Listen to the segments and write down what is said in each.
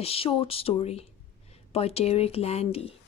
A short story by Derek Landy.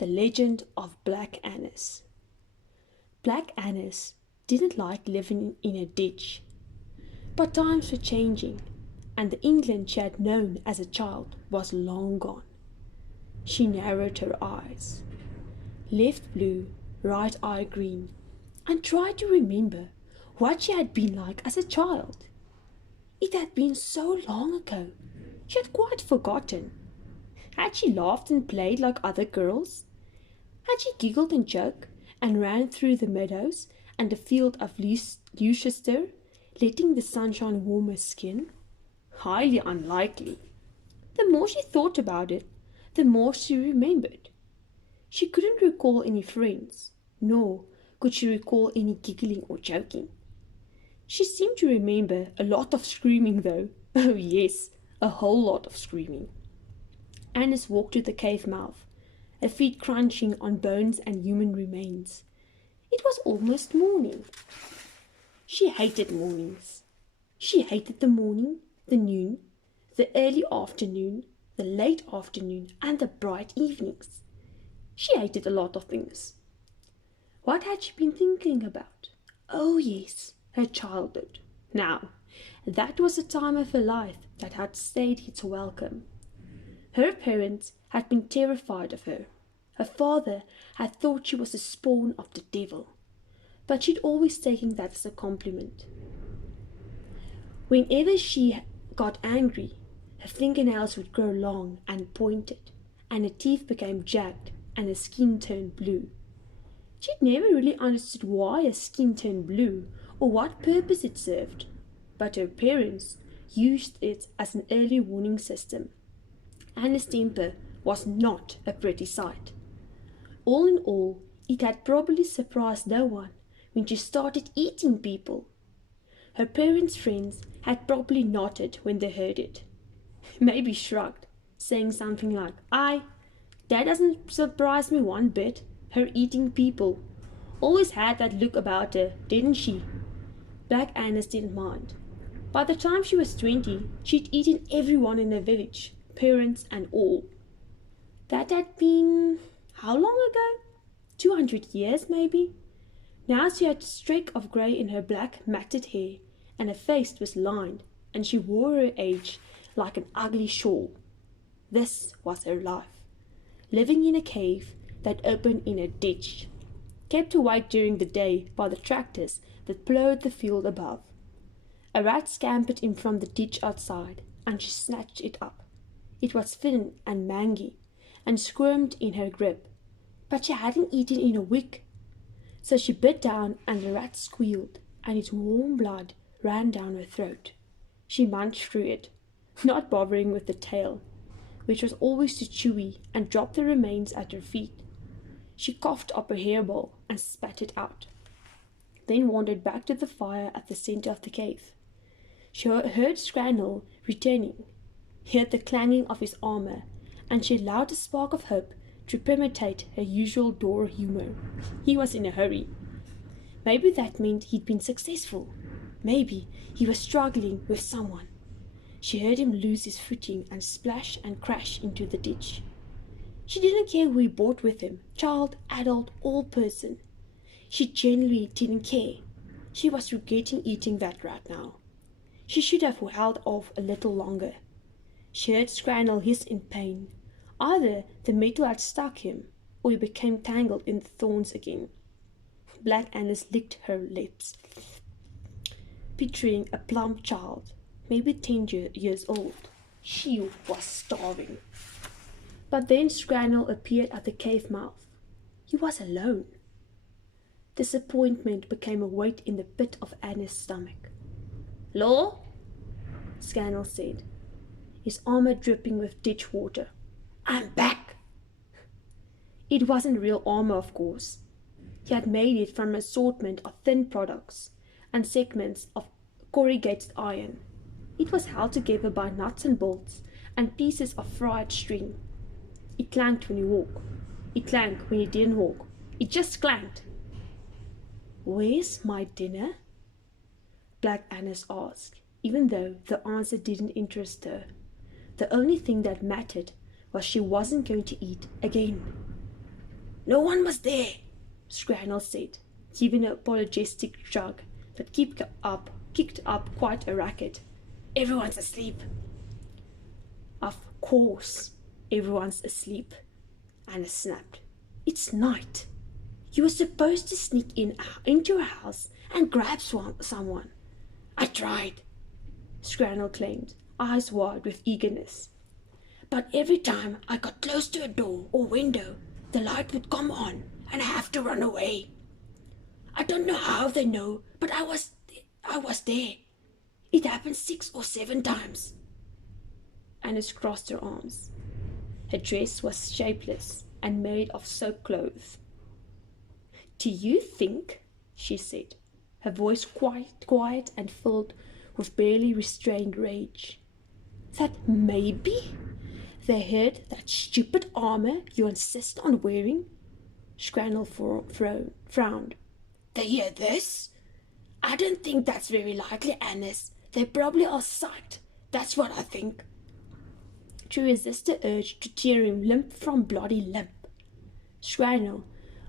The Legend of Black Annis. Black Annis didn't like living in a ditch. But times were changing, and the England she had known as a child was long gone. She narrowed her eyes, left blue, right eye green, and tried to remember what she had been like as a child. It had been so long ago, she had quite forgotten. Had she laughed and played like other girls? Had she giggled and joked and ran through the meadows and the field of Leicester, letting the sunshine warm her skin? Highly unlikely. The more she thought about it, the more she remembered. She couldn't recall any friends, nor could she recall any giggling or joking. She seemed to remember a lot of screaming, though. Oh yes, a whole lot of screaming. Annis walked to the cave mouth, her feet crunching on bones and human remains. It was almost morning. She hated mornings. She hated the morning, the noon, the early afternoon, the late afternoon, and the bright evenings. She hated a lot of things. What had she been thinking about? Oh yes, her childhood. Now, that was a time of her life that had stayed its welcome. Her parents had been terrified of her. Her father had thought she was the spawn of the devil, but she'd always taken that as a compliment. Whenever she got angry, her fingernails would grow long and pointed, and her teeth became jagged, and her skin turned blue. She'd never really understood why her skin turned blue or what purpose it served, but her parents used it as an early warning system. Anna's temper was not a pretty sight. All in all, it had probably surprised no one when she started eating people. Her parents' friends had probably nodded when they heard it, maybe shrugged, saying something like, "Aye, that doesn't surprise me one bit, her eating people. Always had that look about her, didn't she?" Black Annis didn't mind. By the time she was 20, she'd eaten everyone in the village, parents and all. That had been how long ago? 200 years, maybe? Now she had a streak of grey in her black matted hair, and her face was lined, and she wore her age like an ugly shawl. This was her life, living in a cave that opened in a ditch, kept awake during the day by the tractors that ploughed the field above. A rat scampered in from the ditch outside, and she snatched it up. It was thin and mangy, and squirmed in her grip, but she hadn't eaten in a week. So she bit down, and the rat squealed, and its warm blood ran down her throat. She munched through it, not bothering with the tail, which was always too chewy, and dropped the remains at her feet. She coughed up a hairball and spat it out, then wandered back to the fire at the center of the cave. She heard Scrannel returning, heard the clanging of his armor, and she allowed a spark of hope to permeate her usual door humor. He was in a hurry. Maybe that meant he'd been successful. Maybe he was struggling with someone. She heard him lose his footing and splash and crash into the ditch. She didn't care who he brought with him, child, adult, or person. She genuinely didn't care. She was regretting eating that rat now. She should have held off a little longer. She heard Scrannel hiss in pain. Either the metal had stuck him, or he became tangled in the thorns again. Black Annis licked her lips, picturing a plump child, maybe 10 years old. She was starving. But then Scrannel appeared at the cave mouth. He was alone. Disappointment became a weight in the pit of Anna's stomach. "Law?" Scrannel said, his armor dripping with ditch water. "I'm back." It wasn't real armor, of course. He had made it from an assortment of thin products and segments of corrugated iron. It was held together by nuts and bolts and pieces of fried string. It clanked when you walked. It clanked when you didn't walk. It just clanked. "Where's my dinner?" Black Annis asked, even though the answer didn't interest her. the only thing that mattered was she wasn't going to eat again. "No one was there," Scrannel said, giving an apologetic shrug that kicked up quite a racket. "Everyone's asleep." "Of course, everyone's asleep," Anna snapped. "It's night. You were supposed to sneak into a house and grab someone." "I tried," Scrannel claimed, eyes wide with eagerness. "But every time I got close to a door or window, the light would come on and I have to run away. I don't know how they know, but I was there. It happened 6 or 7 times." Annis crossed her arms. Her dress was shapeless and made of soaked clothes. "Do you think," she said, her voice quite quiet and filled with barely restrained rage, "that maybe they heard that stupid armor you insist on wearing?" Scrannel frowned. "They hear this? I don't think that's very likely, Annis. They probably are psyched. That's what I think." She resisted the urge to tear him limb from bloody limb. Scrannel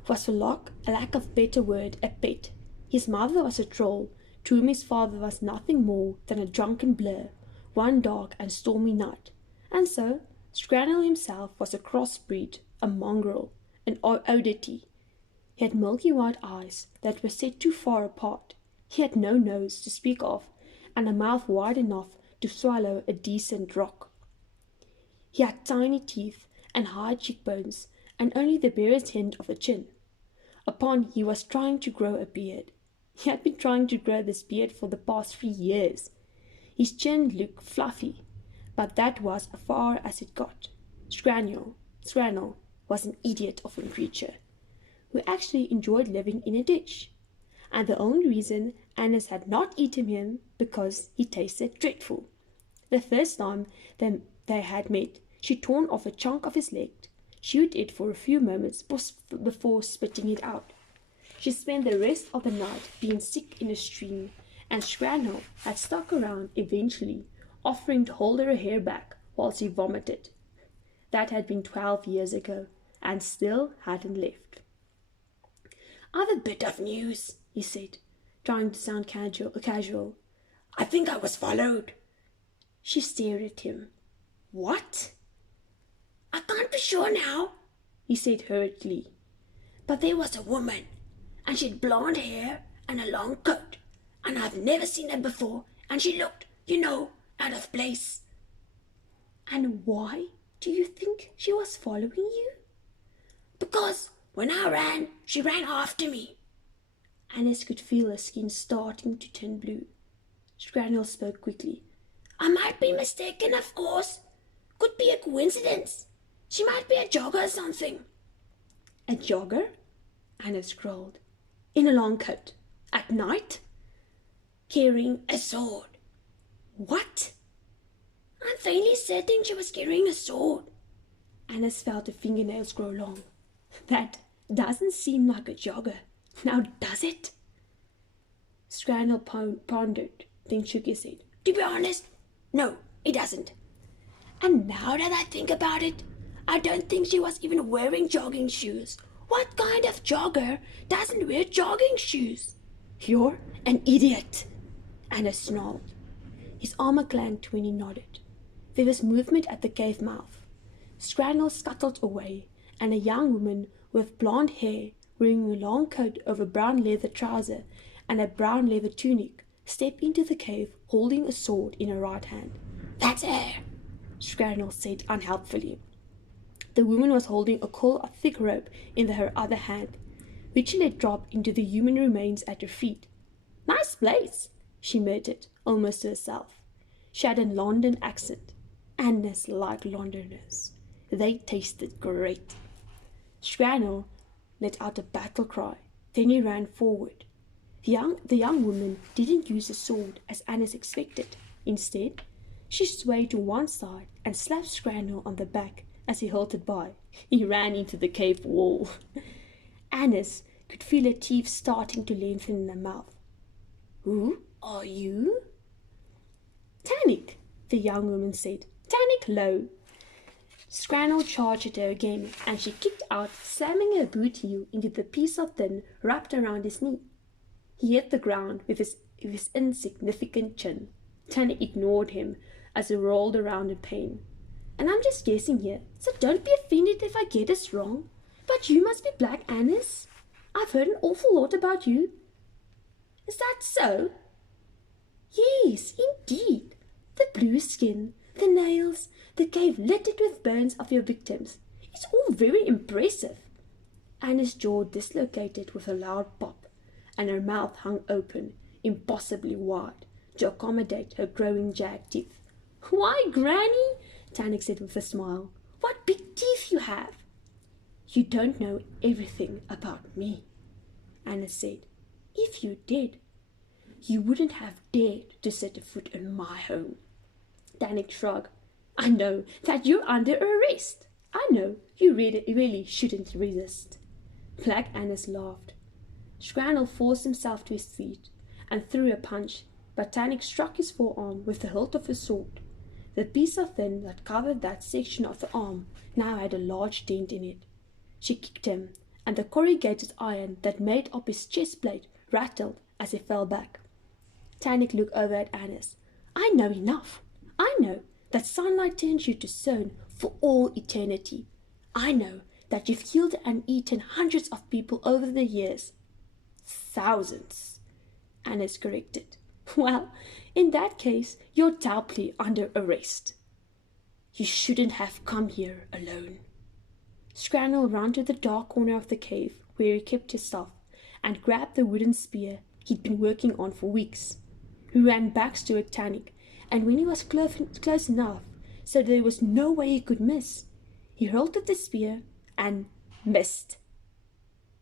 was, for lack of better word, a pet. His mother was a troll, to whom his father was nothing more than a drunken blur, one dark and stormy night. And so Scrannel himself was a crossbreed, a mongrel, an oddity. He had milky white eyes that were set too far apart. He had no nose to speak of, and a mouth wide enough to swallow a decent rock. He had tiny teeth and high cheekbones, and only the barest hint of a chin. Upon he was trying to grow a beard. He had been trying to grow this beard for the past 3 years. His chin looked fluffy, but that was as far as it got. Scrannel was an idiot of a creature, who actually enjoyed living in a ditch. And the only reason Annis had not eaten him because he tasted dreadful. The first time they had met, she torn off a chunk of his leg, chewed it for a few moments before spitting it out. She spent the rest of the night being sick in a stream, and Scrannel had stuck around eventually, offering to hold her hair back while she vomited. That had been 12 years ago, and still hadn't left. "I've a bit of news," he said, trying to sound casual. "I think I was followed." She stared at him. "What?" "I can't be sure now," he said hurriedly. "But there was a woman, and she had blonde hair and a long coat, and I've never seen her before, and she looked, out of place." "And why do you think she was following you?" "Because when I ran, she ran after me." Annis could feel her skin starting to turn blue. Scrannel spoke quickly. "I might be mistaken, of course. Could be a coincidence. She might be a jogger or something." "A jogger?" Annis growled. "In a long coat? At night?" "Carrying a sword." "What?" "I'm fairly certain she was carrying a sword." Annis felt her fingernails grow long. "That doesn't seem like a jogger. Now does it?" Scrannel pondered, then shook his head. "To be honest, no, it doesn't. And now that I think about it, I don't think she was even wearing jogging shoes. What kind of jogger doesn't wear jogging shoes?" "You're an idiot," Anna snarled. His armor clanked when he nodded. There was movement at the cave mouth. Scrannel scuttled away, and a young woman with blonde hair, wearing a long coat over brown leather trouser and a brown leather tunic, stepped into the cave holding a sword in her right hand. "That's her," Scrannel said unhelpfully. The woman was holding a coil of thick rope in her other hand, which she let drop into the human remains at her feet. "Nice place," she muttered, almost to herself. She had a London accent. Annis liked Londoners. They tasted great. Scrannel let out a battle cry. Then he ran forward. The young woman didn't use the sword as Annis expected. Instead, she swayed to one side and slapped Scrannel on the back as he halted by. He ran into the cave wall. Annis could feel her teeth starting to lengthen in her mouth. "Who are you?" "Tannic," the young woman said. Tannic low. Scrannel charged at her again, and she kicked out, slamming her boot heel into the piece of tin wrapped around his knee. He hit the ground with his insignificant chin. Tannic ignored him as he rolled around in pain. And I'm just guessing here, so don't be offended if I get this wrong. But you must be Black Annis. I've heard an awful lot about you. Is that so? Yes, indeed. The blue skin, the nails, the cave littered with bones of your victims. It's all very impressive. Anna's jaw dislocated with a loud pop, and her mouth hung open, impossibly wide, to accommodate her growing jagged teeth. Why, Granny, Tannic said with a smile, what big teeth you have. You don't know everything about me, Anna said. If you did, you wouldn't have dared to set a foot in my home. Tannic shrugged. I know that you're under arrest. I know you really shouldn't resist. Black Annis laughed. Scrannel forced himself to his feet and threw a punch, but Tannic struck his forearm with the hilt of his sword. The piece of tin that covered that section of the arm now had a large dent in it. She kicked him, and the corrugated iron that made up his chest plate rattled as he fell back. Tannic looked over at Annis. I know enough. I know that sunlight turns you to stone for all eternity. I know that you've killed and eaten hundreds of people over the years. Thousands, Annis corrected. Well, in that case, you're doubly under arrest. You shouldn't have come here alone. Scrannel ran to the dark corner of the cave where he kept his stuff and grabbed the wooden spear he'd been working on for weeks. He ran back toward Tannic, and when he was close enough so there was no way he could miss, he hurled at the spear and missed.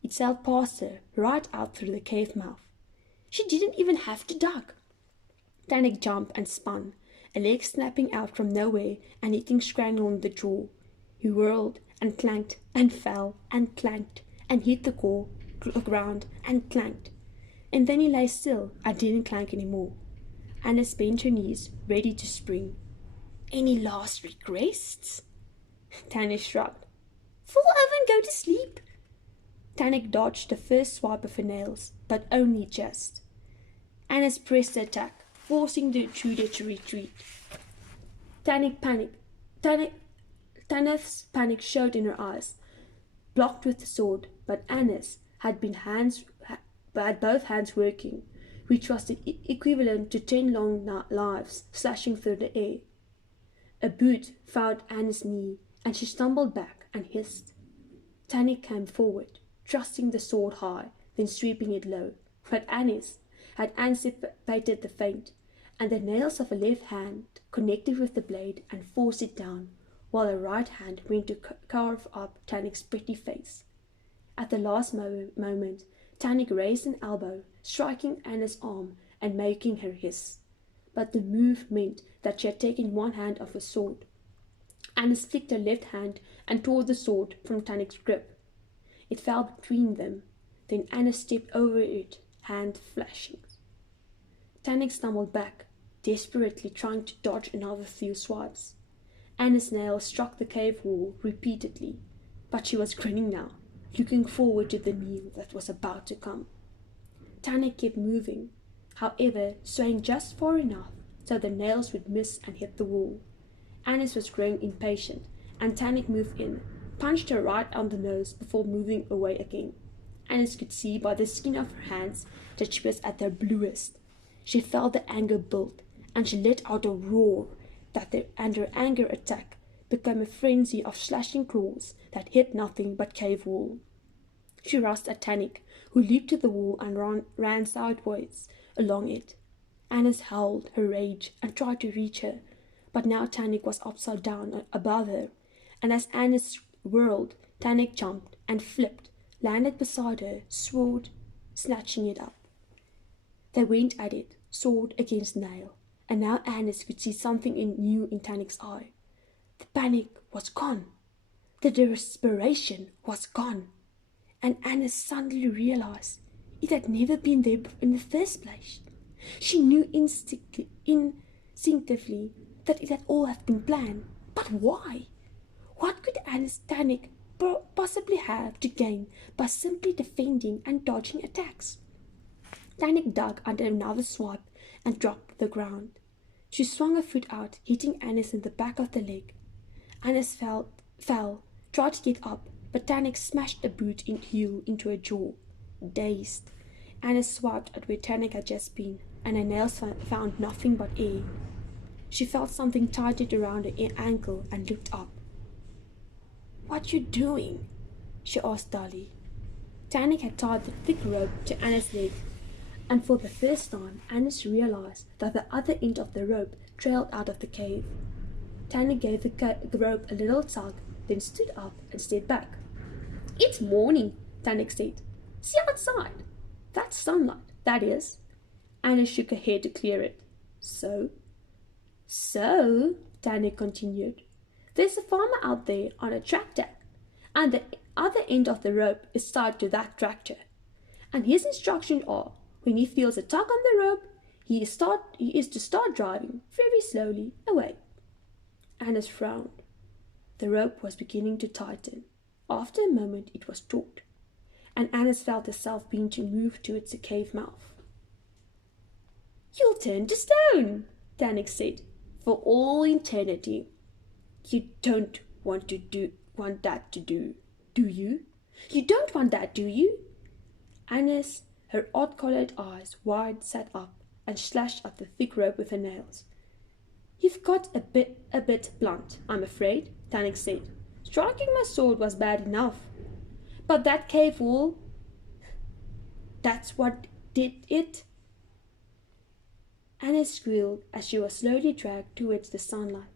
It sailed past her, right out through the cave mouth. She didn't even have to duck. Tannic jumped and spun, a leg snapping out from nowhere and hitting Scrannel in the jaw. He whirled and clanked and fell and clanked and hit the ground and clanked. And then he lay still and didn't clank anymore. Annis bent her knees, ready to spring. Any last regrets? Tannic shrugged. Fall over and go to sleep. Tannic dodged the first swipe of her nails, but only just. Annis pressed the attack, forcing the intruder to retreat. Tannic's panic showed in her eyes, blocked with the sword, but Annis had both hands working, which was the equivalent to 10 long knives slashing through the air. A boot found Anna's knee, and she stumbled back and hissed. Tannic came forward, thrusting the sword high, then sweeping it low. But Annis had anticipated the feint, and the nails of her left hand connected with the blade and forced it down, while her right hand went to carve up Tannic's pretty face. At the last moment, Tannic raised an elbow, striking Anna's arm and making her hiss. But the move meant that she had taken one hand off her sword. Annis flicked her left hand and tore the sword from Tannic's grip. It fell between them. Then Annis stepped over it, hand flashing. Tannic stumbled back, desperately trying to dodge another few swipes. Anna's nails struck the cave wall repeatedly, but she was grinning now, looking forward to the meal that was about to come. Tannic kept moving, however, swaying just far enough so the nails would miss and hit the wall. Annis was growing impatient, and Tannic moved in, punched her right on the nose before moving away again. Annis could see by the skin of her hands that she was at her bluest. She felt the anger build, and she let out a roar and her anger attack became a frenzy of slashing claws that hit nothing but cave wall. She rushed at Tannic, who leaped to the wall and ran sideways along it. Annis howled her rage and tried to reach her, but now Tannic was upside down above her, and as Annis whirled, Tannic jumped and flipped, landed beside her, sword, snatching it up. They went at it, sword against nail, and now Annis could see something new in Tannic's eye. The panic was gone. The desperation was gone. And Annis suddenly realized it had never been there in the first place. She knew instinctively that it had all have been planned. But why? What could Tanik possibly have to gain by simply defending and dodging attacks? Tanik dug under another swipe and dropped to the ground. She swung her foot out, hitting Anis in the back of the leg. Anis fell, tried to get up, but Tanik smashed a boot heel into her jaw. Dazed, Anis swiped at where Tanik had just been, and her nails found nothing but air. She felt something tightened around her ankle and looked up. "What you doing?" she asked dully. Tanik had tied the thick rope to Anis' leg, and for the first time Anis realized that the other end of the rope trailed out of the cave. Tanik gave the rope a little tug, then stood up and stared back. "It's morning," Tanik said. "See outside. That's sunlight, that is." Anis shook her head to clear it. So, Tanik continued, "there's a farmer out there on a tractor, and the other end of the rope is tied to that tractor. And his instructions are, when he feels a tug on the rope, he is to start driving very slowly away." Anis frowned. The rope was beginning to tighten. After a moment it was taut, and Anis felt herself being moved towards the cave mouth. "You'll turn to stone," Tanik said, "for all eternity. You don't want that to do you? You don't want that, do you?" Anis, her odd-coloured eyes wide, sat up and slashed at the thick rope with her nails. "You've got a bit blunt, I'm afraid," Tanik said. "Striking my sword was bad enough. But that cave wall, that's what did it." Anis squealed as she was slowly dragged towards the sunlight.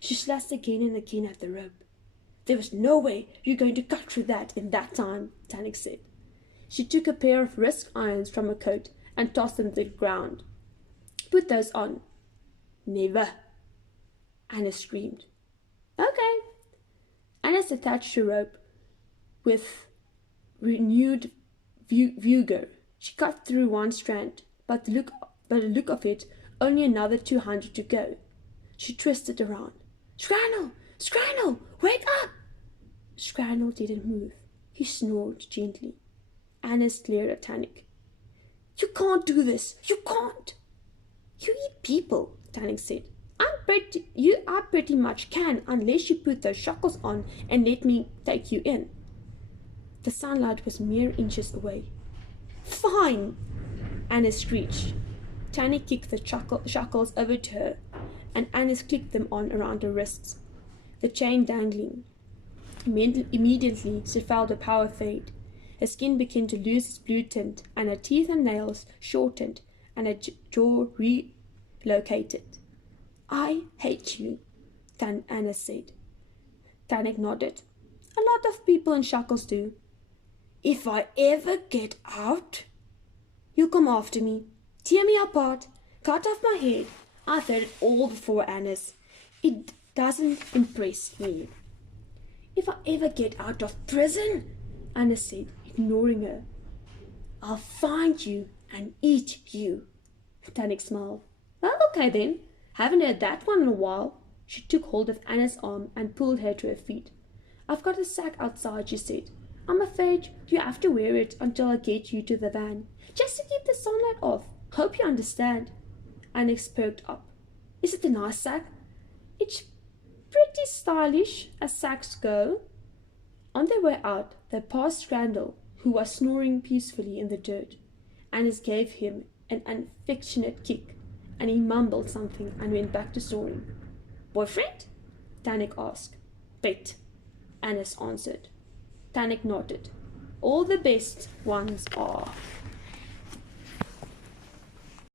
She slashed again and again at the rope. "There was no way you're going to cut through that in that time," Tanik said. She took a pair of wrist irons from her coat and tossed them to the ground. "Put those on." "Never," Anis screamed. "Okay." Anis attached the rope with renewed vigor. She cut through one strand, but the look of it, only another 200 to go. She twisted around. "Scrannel! Scrannel! Wake up!" Scrannel didn't move. He snored gently. Anis glared at Tanik. "You can't do this! You can't!" "You eat people," Tanik said. I pretty much can, unless you put those shackles on and let me take you in." The sunlight was mere inches away. "Fine!" Anis screeched. Tanik kicked the shackles over to her, and Anis clicked them on around her wrists, the chain dangling. Immediately she felt her power fade. Her skin began to lose its blue tint, and her teeth and nails shortened, and her jaw relocated. "I hate you," Anis said. Tanik nodded. "A lot of people in shackles do." "If I ever get out, you'll come after me, tear me apart, cut off my head. I've heard it all before, Anis. It doesn't impress me." "If I ever get out of prison," Anis said, ignoring her, "I'll find you and eat you." Tanik smiled. "Well, okay then. Haven't heard that one in a while." She took hold of Anis' arm and pulled her to her feet. "I've got a sack outside," she said. "I'm afraid you have to wear it until I get you to the van, just to keep the sunlight off. Hope you understand." Anis perked up. "Is it a nice sack?" "It's pretty stylish, as sacks go." On their way out, they passed Scrandal, who was snoring peacefully in the dirt. Anis gave him an affectionate kick, and he mumbled something and went back to snoring. "Boyfriend?" Tanik asked. "Bet," Anis answered. Tanik nodded. "All the best ones are."